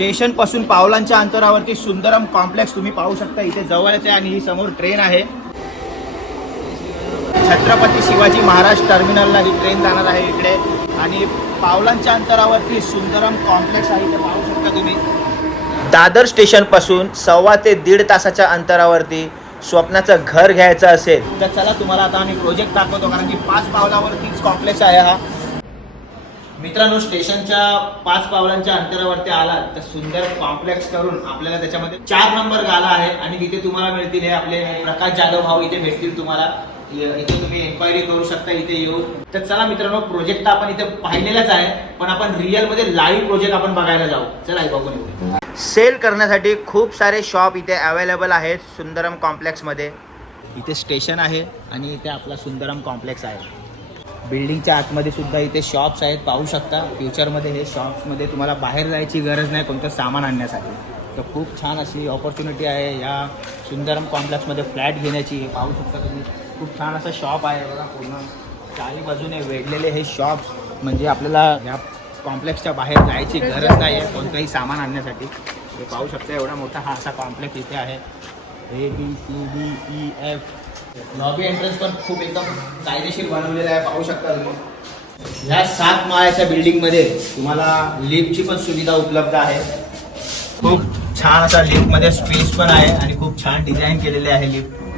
स्टेशनपासून पावलांच्या अंतरावरती सुंदरम कॉम्प्लेक्स तुम्ही पाहू शकता. इथे जवळच आहे आणि ही समोर ट्रेन आहे. छत्रपती शिवाजी महाराज टर्मिनलला ही ट्रेन जाणार आहे इकडे. आणि पावलांच्या अंतरावरती सुंदरम कॉम्प्लेक्स आहे इथे पाहू शकता तुम्ही. दादर स्टेशनपासून सव्वा ते दीड तासाच्या अंतरावरती स्वप्नाचं घर घ्यायचं असेल तर चला तुम्हाला आता आम्ही प्रोजेक्ट दाखवतो. कारण की पाच पावलावरतीच कॉम्प्लेक्स आहे हा. मित्रांनो स्टेशनच्या पाच पावलांच्या अंतरावरती आलात तर सुंदर कॉम्प्लेक्स करून आपल्याला त्याच्यामध्ये चार नंबर गाला आहे आणि तिथे तुम्हाला मिळतील हे आपले प्रकाश जाधव भाऊ इथे भेटतील तुम्हाला. इथे तुम्ही एन्क्वायरी करू शकता इथे येऊन. तर चला मित्रांनो प्रोजेक्ट तर आपण इथे पाहिलेलाच आहे पण आपण रिअलमध्ये लाईव्ह प्रोजेक्ट आपण बघायला जाऊ. चला बघून सेल करण्यासाठी खूप सारे शॉप इथे अवेलेबल आहेत सुंदरम कॉम्प्लेक्समध्ये इथे स्टेशन आहे आणि इथे आपला सुंदरम कॉम्प्लेक्स आहे. बिल्डिंगच्या आतमध्ये सुद्धा इथे शॉप्स आहेत. पाहू शकता फ्युचरमध्ये हे शॉप्समध्ये तुम्हाला बाहेर जायची गरज नाही कोणतं सामान आणण्यासाठी. तर खूप छान अशी ऑपॉर्च्युनिटी आहे या सुंदरम कॉम्प्लेक्समध्ये फ्लॅट घेण्याची. हे पाहू शकता तुम्ही खूप छान असं शॉप आहे बघा पूर्ण चारी बाजूने वेढलेले हे शॉप्स म्हणजे आपल्याला या कॉम्प्लेक्सच्या बाहेर जायची गरज नाही आहे कोणतंही सामान आणण्यासाठी. हे पाहू शकता एवढा मोठा हा असा कॉम्प्लेक्स इथे आहे. A B C D E F lobby entrance पण खूप एकदम कायदेशीर बनवलेला आहे पाहू शकता तुम्ही. ह्या सात माळ्याच्या बिल्डिंगमध्ये तुम्हाला लिफ्टची पण सुविधा उपलब्ध आहे. खूप छान असा लिफ्टमध्ये स्पेस पण आहे आणि खूप छान डिझाईन केलेले आहे लिफ्ट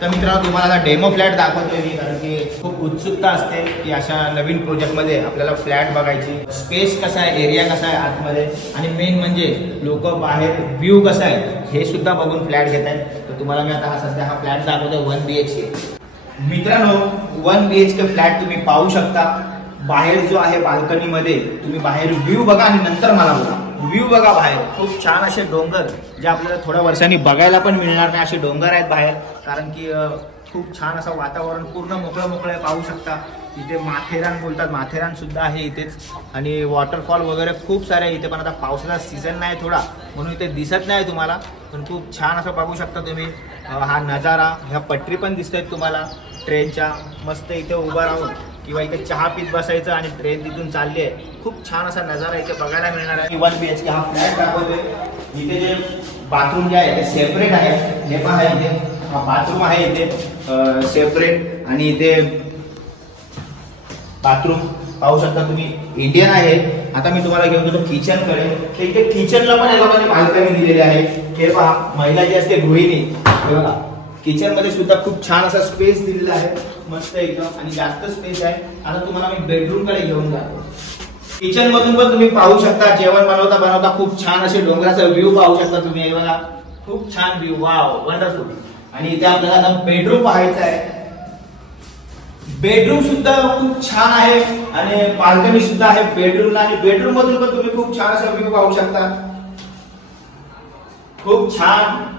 तर मित्रांनो तुम्हाला आता डेमो फ्लॅट दाखवतोय मी कारण की खूप उत्सुकता असते की अशा नवीन प्रोजेक्टमध्ये आपल्याला फ्लॅट बघायची. स्पेस कसा आहे एरिया कसा आहे आतमध्ये? आणि मेन म्हणजे लोक बाहेर व्ह्यू कसा आहे हे सुद्धा बघून फ्लॅट घेत आहेत. तर तुम्हाला मी आता हा सध्या हा फ्लॅट दाखवतोय वन बी एच के मित्रांनो one B H K flat तुम्ही पाहू शकता. बाहेर जो आहे बाल्कनीमध्ये तुम्ही बाहेर व्ह्यू बघा आणि नंतर मला बघा व्ह्यू बघा बाहेर. खूप छान असे डोंगर जे आपल्याला थोड्या वर्षांनी बघायला पण मिळणार नाही. असे डोंगर आहेत बाहेर. कारण की खूप छान असं वातावरण पूर्ण मोकळं मोकळं आहे, पाहू शकता. इथे माथेरान बोलतात. माथेरान सुद्धा आहे इथेच. आणि वॉटरफॉल वगैरे खूप सारे इथे. पण आता पावसाचा सीझन नाही थोडा. म्हणून इथे दिसत नाही तुम्हाला. पण खूप छान असं बघू शकता तुम्ही. हा नजारा ह्या पटरी पण दिसत आहेत तुम्हाला ट्रेनच्या मस्त इथे उभं राहून. किंवा इथे चहा पीत बसायचं आणि ट्रेन तिथून चालली आहे. खूप छान असा नजारा इथे बघायला मिळणार आहे. वन बी एच के हा फ्लॅट दाखवतोय. इथे जे बाथरूम जे आहे ते सेपरेट आहे. हे पण आहे इथे. हा बाथरूम आहे इथे. सेपरेट आणि इथे बाथरूम पाहू शकता तुम्ही इंडियन आहे. आता मी तुम्हाला घेऊन जातो किचनकडे. तर इथे किचनला पण या लोकांनी बाल्कनी दिलेली आहे. हे पहा महिला जी असते गृहिणी. बघा. किचनमध्ये सुद्धा खूप छान असा स्पेस दिलेला आहे. मस्त एकदम. आणि जास्त स्पेस आहे. आता तुम्हाला मी बेडरूमकडे घेऊन जातो. किचन मधून पण तुम्ही पाहू शकता. जेवण बनवता बनवता खूप छान असे डोंगराचा व्ह्यू पाहू शकता तुम्ही. बघा. खूप छान व्ह्यू वाव वंडरफुल आणि इथे आपल्याला आता बेडरूम पाहायचा आहे. बेडरूम सुद्धा खूप छान आहे. आणि बाल्कनी सुद्धा आहे बेडरूमला आणि बेडरूम मधून पण तुम्ही खूप छान असा व्ह्यू पाहू शकता. खूप छान.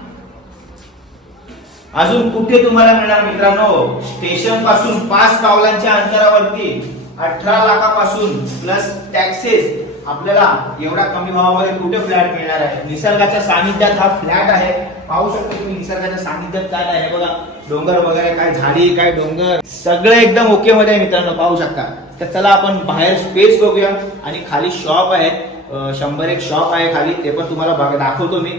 अजून कुठे तुम्हाला मिळणार मित्रांनो? स्टेशनपासून पाच पावलांच्या अंतरावरती अठरा लाखापासून प्लस टॅक्सेस आपल्याला एवढा कमी भावामध्ये कुठे फ्लॅट मिळणार आहे? निसर्गाच्या सानिध्यात हा फ्लॅट आहे. पाहू शकता तुम्ही निसर्गाच्या सानिध्यात काय आहे. बघा डोंगर वगैरे काय झाडी काय डोंगर. सगळं एकदम ओके मध्ये आहे मित्रांनो पाहू शकता. तर चला आपण बाहेर स्पेस बघूया. आणि खाली शॉप आहे. शंभर एक शॉप आहे खाली ते पण तुम्हाला बघ दाखवतो मी.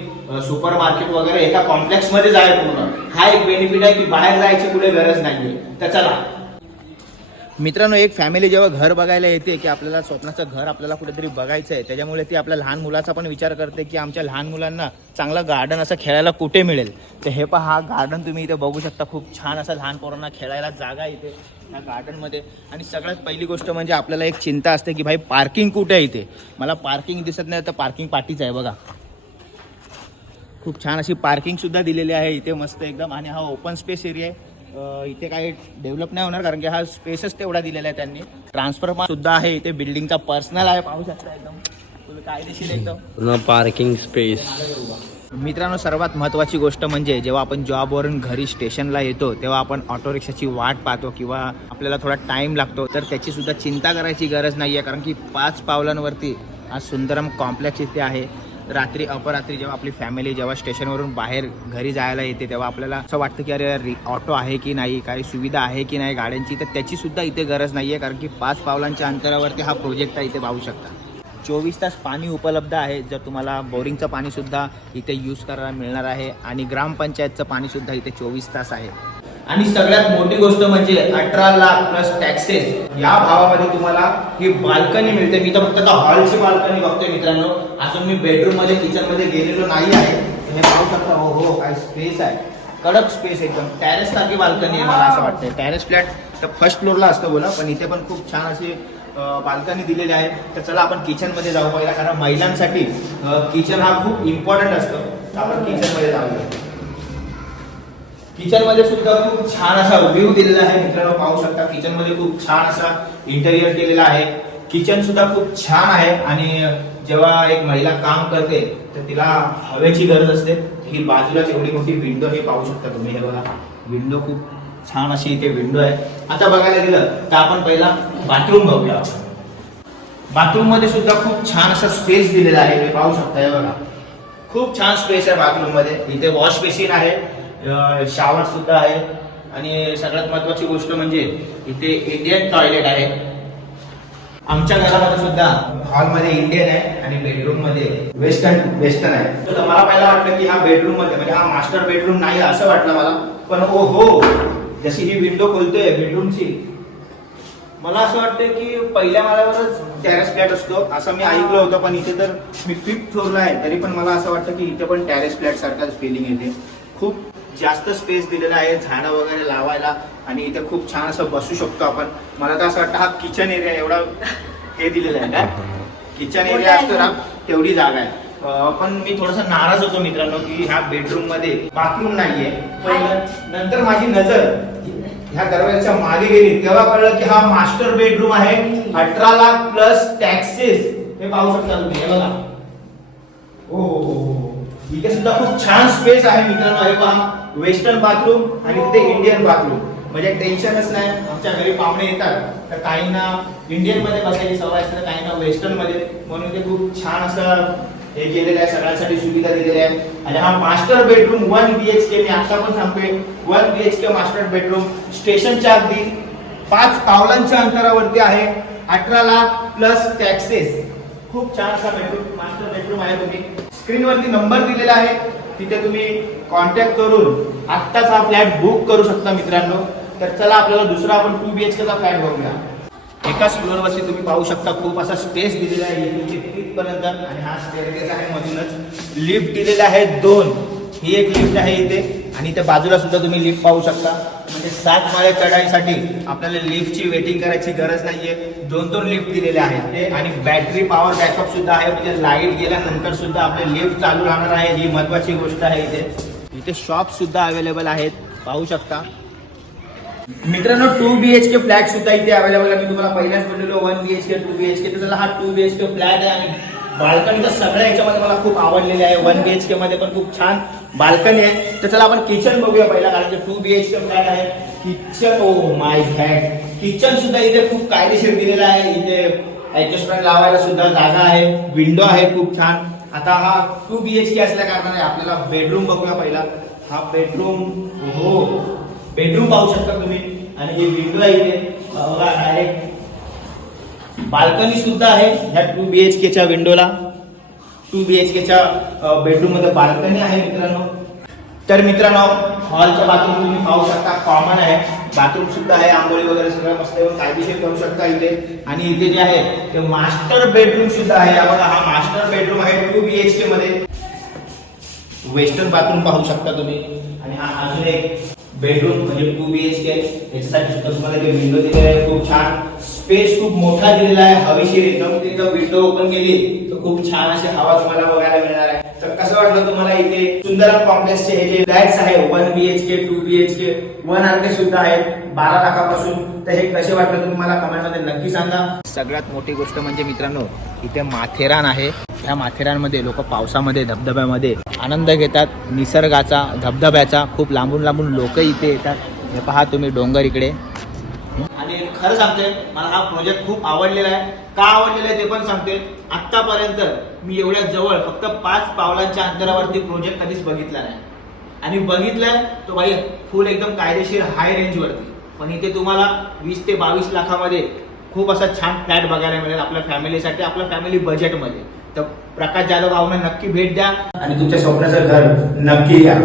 सुपर मार्केट वगैरे एका कॉम्प्लेक्समध्ये आहे पूर्ण. हा एक बेनिफिट आहे की बाहेर जायची कुठे गरज नाहीये. तर चला मित्रांनो एक फॅमिली जेव्हा घर बघायला येते की आपल्याला स्वप्नाचं घर आपल्याला कुठेतरी बघायचं आहे त्याच्यामुळे ती आपल्या लहान मुलाचा पण विचार करते की आमच्या लहान मुलांना चांगलं गार्डन असं खेळायला कुठे मिळेल. तर हे पहा हा गार्डन तुम्ही इथे बघू शकता खूप छान असं लहान पोरांना खेळायला जागा येते इथे ह्या गार्डनमध्ये आणि सगळ्यात पहिली गोष्ट म्हणजे आपल्याला एक चिंता असते की भाई पार्किंग कुठे आहे इथे? मला पार्किंग दिसत नाही तर पार्किंग पाठीच आहे बघा. खूप छान अशी पार्किंगसुद्धा दिलेली आहे इथे मस्त एकदम. आणि हा ओपन स्पेस एरिया आहे. इथे काही डेव्हलप नाही होणार कारण की हा स्पेसच तेवढा दिलेला आहे त्यांनी. ट्रान्सफर सुद्धा आहे इथे बिल्डिंगचा पर्सनल आहे पाहू शकता एकदम. तुम्ही कायदेशीर एकदम. पार्किंग स्पेस मित्रांनो सर्वात महत्त्वाची गोष्ट म्हणजे जेव्हा आपण जॉबवरून घरी स्टेशनला येतो तेव्हा आपण ऑटो रिक्षाची वाट पाहतो किंवा आपल्याला थोडा टाईम लागतो. तर त्याची सुद्धा चिंता करायची गरज नाही आहे कारण की पाच पावलांवरती हा सुंदरम कॉम्प्लेक्स इथे आहे. रात्री अपरात्री जेव्हा आपली फॅमिली जेव्हा स्टेशनवरून बाहेर घरी जायला येते तेव्हा आपल्याला असं वाटतं की अरे ऑटो आहे की नाही काही सुविधा आहे की नाही गाड्यांची तर त्याची सुद्धा इथे गरज नाही आहे कारण की पाच पावलांच्या अंतरावरती हा प्रोजेक्ट आहे इथे पाहू शकता. चोवीस तास पाणी उपलब्ध आहे जर तुम्हाला बोरिंगचं पाणीसुद्धा इथे यूज करायला मिळणार आहे आणि ग्रामपंचायतचं पाणीसुद्धा इथे चोवीस तास आहे. आणि सगळ्यात मोठी गोष्ट म्हणजे अठरा लाख प्लस टॅक्सेस या भावामध्ये तुम्हाला ही बाल्कनी मिळते. मी तर फक्त आता हॉलची बाल्कनी बघतोय मित्रांनो. अजून मी बेडरूममध्ये किचनमध्ये गेलेलो नाही आहे. हे पाहू शकता हो हो काय स्पेस आहे. कडक स्पेस एकदम. टॅरेस सारखी बाल्कनी आहे मला असं वाटतं टॅरेस फ्लॅट तर फर्स्ट फ्लोअरला असतं बोला पण इथे पण खूप छान अशी बाल्कनी दिलेली आहे. तर चला आपण किचनमध्ये जाऊ पहिला कारण महिलांसाठी किचन हा खूप इम्पॉर्टंट असतो. आपण किचनमध्ये जाऊया. किचनमध्ये सुद्धा खूप छान असा व्ह्यू दिलेला आहे. मित्रांनो पाहू शकता किचनमध्ये खूप छान असा इंटेरियर केलेला आहे. किचन सुद्धा खूप छान आहे आणि जेव्हा एक महिला काम करते तर तिला हवेची गरज असते. ही बाजूलाच एवढी मोठी विंडो हे पाहू शकता तुम्ही हे बघा. विंडो खूप छान अशी इथे विंडो आहे. आता बघायला गेलं तर आपण पहिला बाथरूम बघूया. बाथरूममध्ये सुद्धा खूप छान असा स्पेस दिलेला आहे. हे पाहू शकता हे बघा. खूप छान स्पेस आहे बाथरूममध्ये इथे वॉश बेसिन आहे. शॉवर सुद्धा आहे. आणि सगळ्यात महत्वाची गोष्ट म्हणजे इथे इंडियन टॉयलेट आहे. आमच्या घरामध्ये सुद्धा हॉलमध्ये इंडियन आहे आणि बेडरूममध्ये वेस्टर्न वेस्टर्न आहे. तर मला पहिला वाटलं की हा बेडरूममध्ये म्हणजे हा मास्टर बेडरूम नाही असं वाटलं मला. पण ओ हो जशी ही विंडो खोलतोय बेडरूमची मला असं वाटतं की पहिल्या माळ्यावरच टॅरेस फ्लॅट असतो असं मी ऐकलं होतं. पण इथे तर मी फिफ्थ फ्लोरला आहे तरी पण मला असं वाटतं की इथे पण टॅरेस फ्लॅट सारखाच फिलिंग येते. खूप जास्त स्पेस दिलेला आहे झाडं वगैरे लावायला आणि इथे खूप छान असं बसू शकतो आपण. मला तर असं वाटतं हा किचन एरिया एवढा हे दिलेला आहे का किचन एरिया असतो ना तेवढी जागा आहे. पण मी थोडासा नाराज होतो मित्रांनो की ह्या बेडरूममध्ये बाथरूम नाहीये. पहिलं नंतर माझी नजर ह्या दरवाजाच्या मागे गेली. तेव्हा कळलं की हा मास्टर बेडरूम आहे. अठरा लाख प्लस टॅक्सेस हे पाहू शकता तुम्ही हे बघा. ओ हो, हो, हो. इथे सुद्धा खूप छान स्पेस आहे मित्रांनो. हे पहा वेस्टर्न बाथरूम आणि तिथे इंडियन बाथरूम म्हणजे टेन्शनच नाही. आमच्या घरी पाहुणे येतात. तर काहींना इंडियनमध्ये बसायची सवय असते तर काहींना वेस्टर्नमध्ये. म्हणून ते खूप छान असं हे केलेलं आहे. सगळ्यांसाठी सुविधा दिलेली आहे आणि हा master bedroom one B H K मी आता पण सांगतोय. One B H K master bedroom स्टेशनच्या अगदी पाच पावलांच्या अंतरावरती आहे. अठरा लाख प्लस टॅक्सेस खूप छान असा बेडरूम मास्टर बेडरूम आहे तुम्ही. स्क्रीनवरती नंबर दिलेला आहे. तिथे तुम्ही कॉन्टॅक्ट करून आत्ताच हा फ्लॅट बुक करू शकता मित्रांनो. तर चला आपल्याला दुसरा आपण टू बी एच केचा फ्लॅट बघूया. एकाच फ्लोअरवरती तुम्ही पाहू शकता खूप असा स्पेस दिलेला आहे. इथून तिथपर्यंत आणि हा स्टेअरकेस आहे मधूनच. लिफ्ट दिलेला आहे दोन. ही एक लिफ्ट आहे इथे. आणि त्या बाजूला सुद्धा तुम्ही लिफ्ट पाहू शकता. म्हणजे सात माळे चढाईसाठी आपल्याला लिफ्टची वेटिंग करायची गरज नाहीये. दोन दोन लिफ्ट दिलेले आहेत ते. आणि बॅटरी पॉवर बॅकअप सुद्धा आहे. म्हणजे लाइट गेल्यानंतर सुद्धा आपले लिफ्ट चालू राहणार आहे. ही महत्वाची गोष्ट आहे इथे. इथे शॉप सुद्धा अवेलेबल आहेत. पाहू शकता. मित्रांनो two B H K flat सुद्धा इथे अवेलेबल आहे. मी तुम्हाला पहिल्याच म्हणलेलो one B H K two B H K तर हा two B H K flat आहे आणि बाल्कनी तर सगळ्या याच्यामध्ये मला खूप आवडलेले आहे. वन बी एच के मध्ये पण खूप छान बाल्कनी आहे. तर चला आपण किचन बघूया पहिला कारण की two B H K flat आहे. Kitchen oh my god kitchen सुद्धा इथे खूप कायदेशीर दिलेलं आहे. इथे ऍडजस्टमेंट लावायला सुद्धा जागा आहे. विंडो आहे खूप छान. आता हा टू बी एच के असल्या कारणाने आपल्याला बेडरूम बघूया पहिला. हा बेडरूम हो बेडरूम पाहू शकता तुम्ही. आणि हे विंडो आहे इथे. बघा डायरेक्ट बाल्कनी सुद्धा आहे ह्या टू बी एच केच्या विंडोला टू बी एच केच्या बेडरूममध्ये बाल्कनी आहे मित्रांनो. तर मित्रांनो हॉलचं बाथरूम तुम्ही पाहू शकता कॉमन आहे. बाथरूम सुद्धा आहे आंघोळी वगैरे सगळं मस्त येऊन कायदेशीर करू शकता इथे. आणि इथे जे आहे ते मास्टर बेडरूम सुद्धा आहे. बघा हा मास्टर बेडरूम आहे टू बी एच के मध्ये. वेस्टर्न बाथरूम पाहू शकता तुम्ही. आणि हा अजून एक बेडरूम म्हणजे टू बी एच के याच्यासाठी सुद्धा तुम्हाला ते विंडो दिलेला आहे. खूप छान. स्पेस खूप मोठा दिलेला आहे. हवेशीर एकदम. तिथं विंडो ओपन केली तर खूप छान अशी हवा तुम्हाला बघायला मिळणार आहे. तर कसं वाटलं तुम्हाला इथे? सुंदरम कॉम्प्लेक्सचे हे जे फ्लॅट्स आहे one B H K two B H K one R K सुद्धा आहेत. बारा लाखापासून. तर हे कसे वाटलं तुम्ही कमेंटमध्ये नक्की सांगा. सगळ्यात मोठी गोष्ट म्हणजे मित्रांनो इथे माथेरान आहे. ह्या माथेरानमध्ये लोक पावसामध्ये धबधब्यामध्ये आनंद घेतात. निसर्गाचा धबधब्याचा खूप लांबून लांबून लोक इथे येतात. हे पहा तुम्ही डोंगर इकडे. आणि खरं सांगते मला हा प्रोजेक्ट खूप आवडलेला आहे. का आवडलेला आहे ते पण सांगते. आतापर्यंत मी एवढ्या जवळ फक्त पाच पावलांच्या अंतरावरती प्रोजेक्ट कधीच बघितला नाही. आणि बघितलाय तो भाई फुल एकदम कायदेशीर हाय रेंजवरती पण इथे तुम्हाला वीस ते बावीस लाखामध्ये खूप असा छान फ्लॅट बघायला मिळेल आपल्या फॅमिलीसाठी आपल्या फॅमिली बजेटमध्ये तर प्रकाश जाधव भावना नक्की भेट द्या. आणि तुमच्या स्वप्नाचं घर नक्की घ्या.